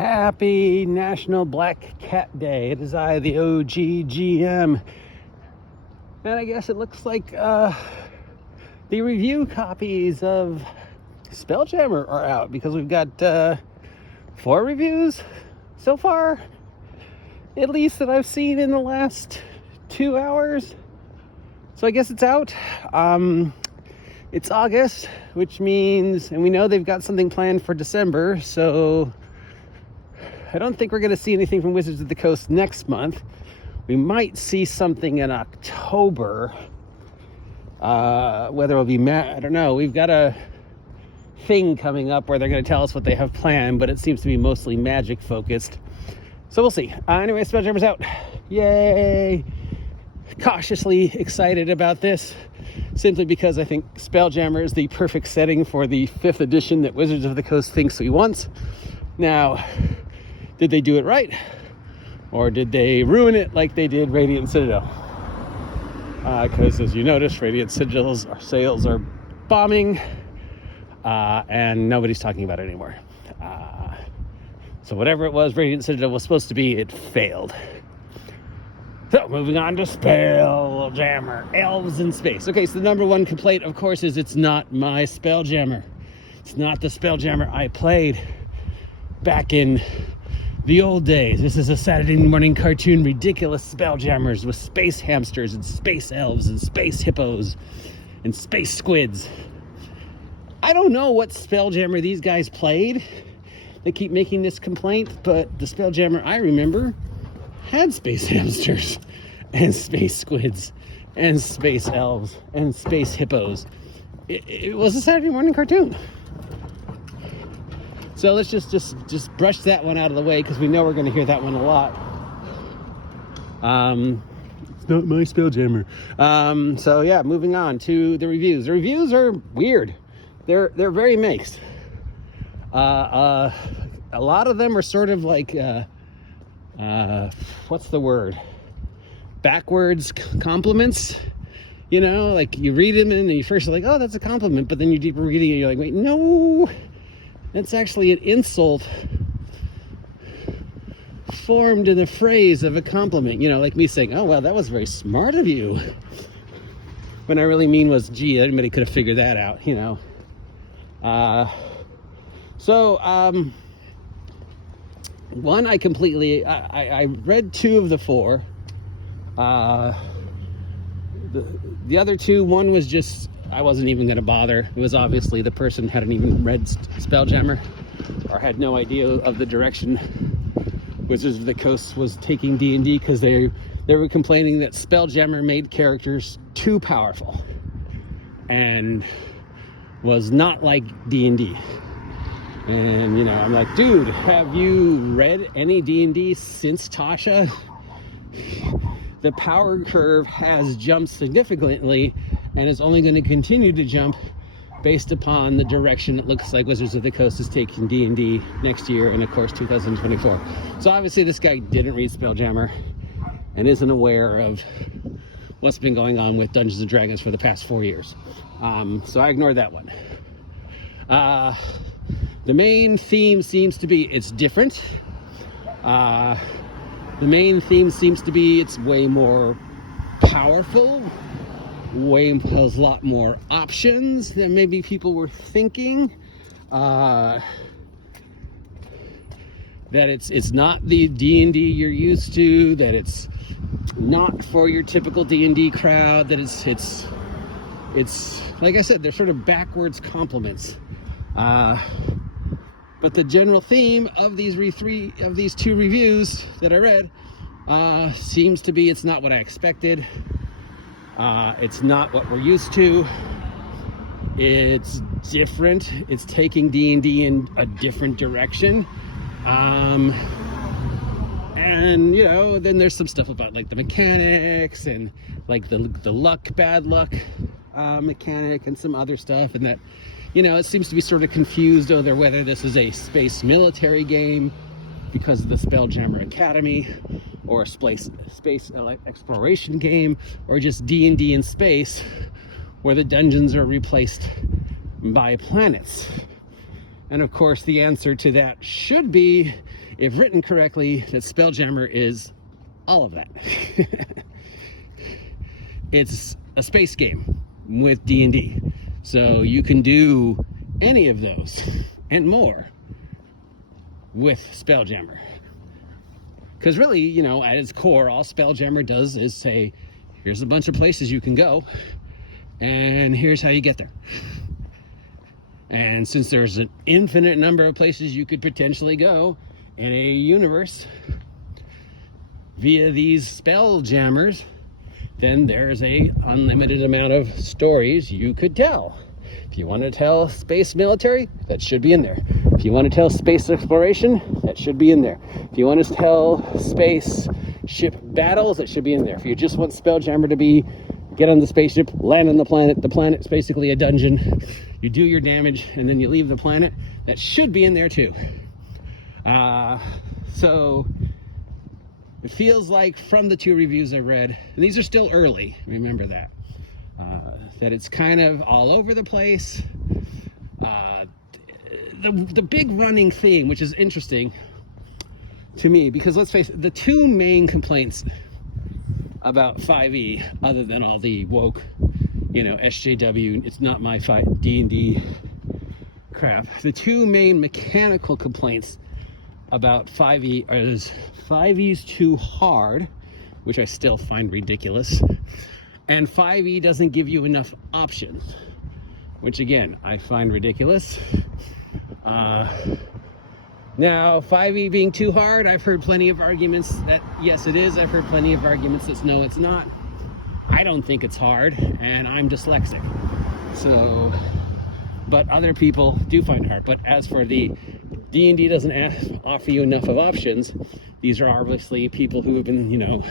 Happy National Black Cat Day. It is I, the OGGM. And I guess it looks like the review copies of Spelljammer are out because we've got 4 reviews so far, at least that I've seen in the last 2 hours. So I guess it's out. It's August, which means, and we know they've got something planned for December, so I don't think we're going to see anything from Wizards of the Coast next month. We might see something in October. Whether it'll be I don't know. We've got a thing coming up where they're going to tell us what they have planned, but it seems to be mostly Magic focused. So we'll see. Anyway, Spelljammer's out. Yay! Cautiously excited about this, simply because I think Spelljammer is the perfect setting for the 5th edition that Wizards of the Coast thinks we want. Now, did they do it right? Or did they ruin it like they did Radiant Citadel? Because as you notice, Radiant Citadel's sales are bombing, and nobody's talking about it anymore. So whatever it was Radiant Citadel was supposed to be, it failed. So moving on to Spelljammer, Elves in Space. Okay, so the number one complaint, of course, is it's not my Spelljammer. It's not the Spelljammer I played back in the old days. This is a Saturday morning cartoon, ridiculous Spelljammers with space hamsters and space elves and space hippos and space squids. I don't know what Spelljammer these guys played. They keep making this complaint, but the Spelljammer I remember had space hamsters and space squids and space elves and space hippos. It was a Saturday morning cartoon. So let's just brush that one out of the way, because we know we're going to hear that one a lot. It's not my Spelljammer. So yeah, moving on to the reviews. The reviews are weird. They're very mixed. A lot of them are sort of like what's the word? Backwards compliments. You know, like you read them and you first are like, oh, that's a compliment, but then you deeper reading it, you're like, wait, no. That's actually an insult formed in the phrase of a compliment. You know, like me saying, oh, well, that was very smart of you. When I really mean was, gee, anybody could have figured that out, you know. One, I read 2 of the 4. The other 2, one was just, I wasn't even going to bother. It was obviously the person hadn't even read Spelljammer or had no idea of the direction Wizards of the Coast was taking D&D, because they were complaining that Spelljammer made characters too powerful and was not like D&D. And, you know, I'm like, dude, have you read any D&D since Tasha? The power curve has jumped significantly and is only going to continue to jump based upon the direction it looks like Wizards of the Coast is taking D&D next year and, of course, 2024. So obviously this guy didn't read Spelljammer and isn't aware of what's been going on with Dungeons & Dragons for the past 4 years. So I ignored that one. The main theme seems to be it's different. The main theme seems to be it's way more powerful. Has a lot more options than maybe people were thinking. That it's not the D&D you're used to. That it's not for your typical D&D crowd. That it's like I said, they're sort of backwards compliments. But the general theme of these 2 reviews that I read seems to be it's not what I expected. It's not what we're used to. It's different. It's taking D&D in a different direction. And, you know, then there's some stuff about like the mechanics and like the luck, bad luck mechanic and some other stuff. And that, you know, it seems to be sort of confused over whether this is a space military game because of the Spelljammer Academy, or a space exploration game, or just D&D in space where the dungeons are replaced by planets. And of course, the answer to that should be, if written correctly, that Spelljammer is all of that. It's a space game with D&D. So you can do any of those and more with Spelljammer. Because really, you know, at its core, all Spelljammer does is say, here's a bunch of places you can go, and here's how you get there. And since there's an infinite number of places you could potentially go in a universe via these Spelljammers, then there's a unlimited amount of stories you could tell. If you want to tell space military, that should be in there. If you want to tell space exploration, that should be in there. If you want to tell space ship battles, that should be in there. If you just want Spelljammer to be, get on the spaceship, land on the planet's basically a dungeon, you do your damage, and then you leave the planet, that should be in there too. So it feels like from the 2 reviews I read, and these are still early, remember that, that it's kind of all over the place. The big running theme, which is interesting to me, because let's face it, the 2 main complaints about 5e, other than all the woke, you know, SJW, it's not my fight, D&D crap, the 2 main mechanical complaints about 5e is 5e's too hard, which I still find ridiculous, and 5e doesn't give you enough options, which again, I find ridiculous. Now, 5e being too hard, I've heard plenty of arguments that yes it is, I've heard plenty of arguments that no it's not. I don't think it's hard, and I'm dyslexic, so, but other people do find it hard. But as for the D&D doesn't offer you enough of options, these are obviously people who have been, you know,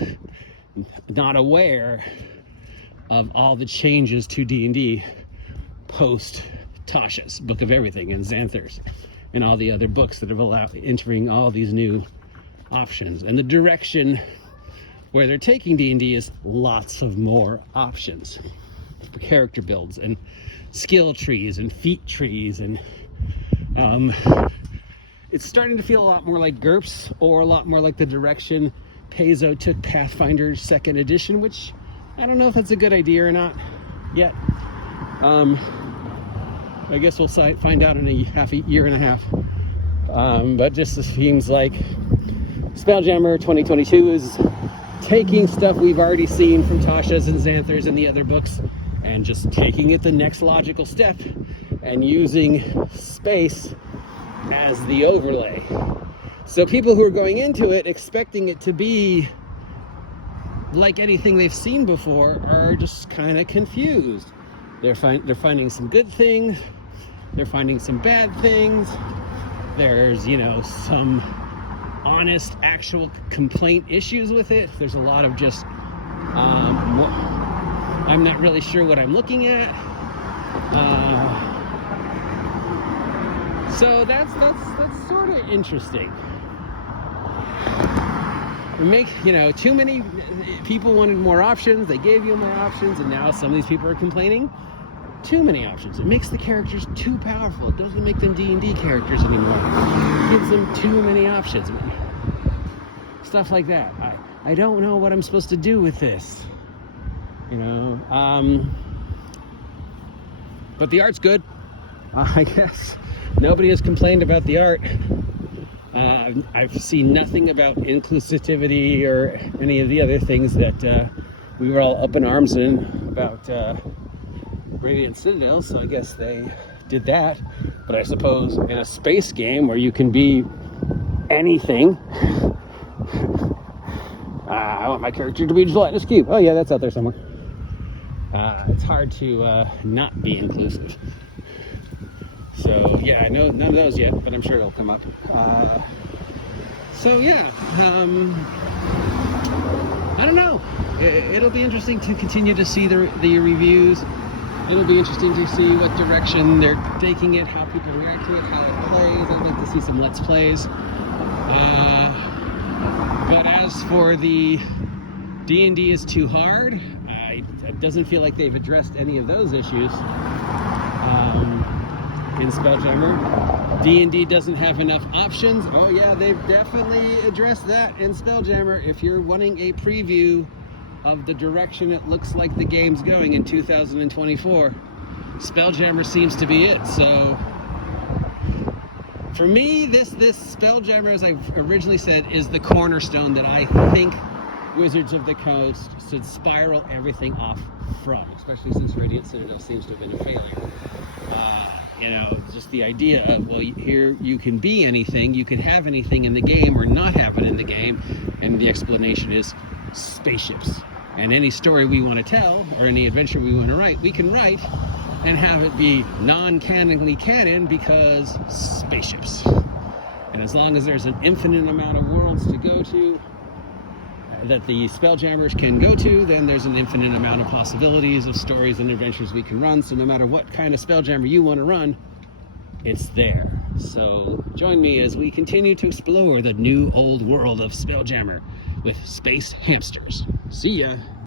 not aware of all the changes to D&D post Tasha's Book of Everything and Xanthers and all the other books that have allowed entering all these new options. And the direction where they're taking D&D is lots of more options for character builds and skill trees and feat trees, and it's starting to feel a lot more like GURPS, or a lot more like the direction Paizo took Pathfinder 2nd edition, which I don't know if that's a good idea or not yet. I guess we'll find out in a year and a half. But just it seems like Spelljammer 2022 is taking stuff we've already seen from Tasha's and Xanthers and the other books, and just taking it the next logical step and using space as the overlay. So people who are going into it expecting it to be like anything they've seen before are just kind of confused. They're finding some good things, they're finding some bad things. There's, you know, some honest, actual complaint issues with it. There's a lot of just, I'm not really sure what I'm looking at. So that's sort of interesting. You know, too many people wanted more options. They gave you more options, and now some of these people are complaining. Too many options. It makes the characters too powerful. It doesn't make them D&D characters anymore. It gives them too many options. Stuff like that. I don't know what I'm supposed to do with this. You know. But the art's good. I guess nobody has complained about the art. I've seen nothing about inclusivity or any of the other things that we were all up in arms in about Radiant Citadel, so I guess they did that. But I suppose in a space game where you can be anything, I want my character to be a gelatinous cube. Oh yeah, that's out there somewhere. It's hard to not be inclusive. So yeah, I know none of those yet, but I'm sure it'll come up. So yeah, I don't know. It'll be interesting to continue to see the reviews. It'll be interesting to see what direction they're taking it, how people react to it, how it plays. I'd like to see some Let's Plays. But as for the D&D is too hard, it doesn't feel like they've addressed any of those issues in Spelljammer. D&D doesn't have enough options. Oh yeah, they've definitely addressed that in Spelljammer. If you're wanting a preview of the direction it looks like the game's going in 2024, Spelljammer seems to be it. So for me, this Spelljammer, as I originally said, is the cornerstone that I think Wizards of the Coast should spiral everything off from, especially since Radiant Citadel seems to have been a failure. You know, just the idea of, well, here you can be anything, you can have anything in the game or not have it in the game, and the explanation is spaceships. And any story we want to tell, or any adventure we want to write, we can write and have it be non-canonically canon because spaceships. And as long as there's an infinite amount of worlds to go to, that the Spelljammers can go to, then there's an infinite amount of possibilities of stories and adventures we can run. So no matter what kind of Spelljammer you want to run, it's there. So join me as we continue to explore the new old world of Spelljammer with space hamsters. See ya!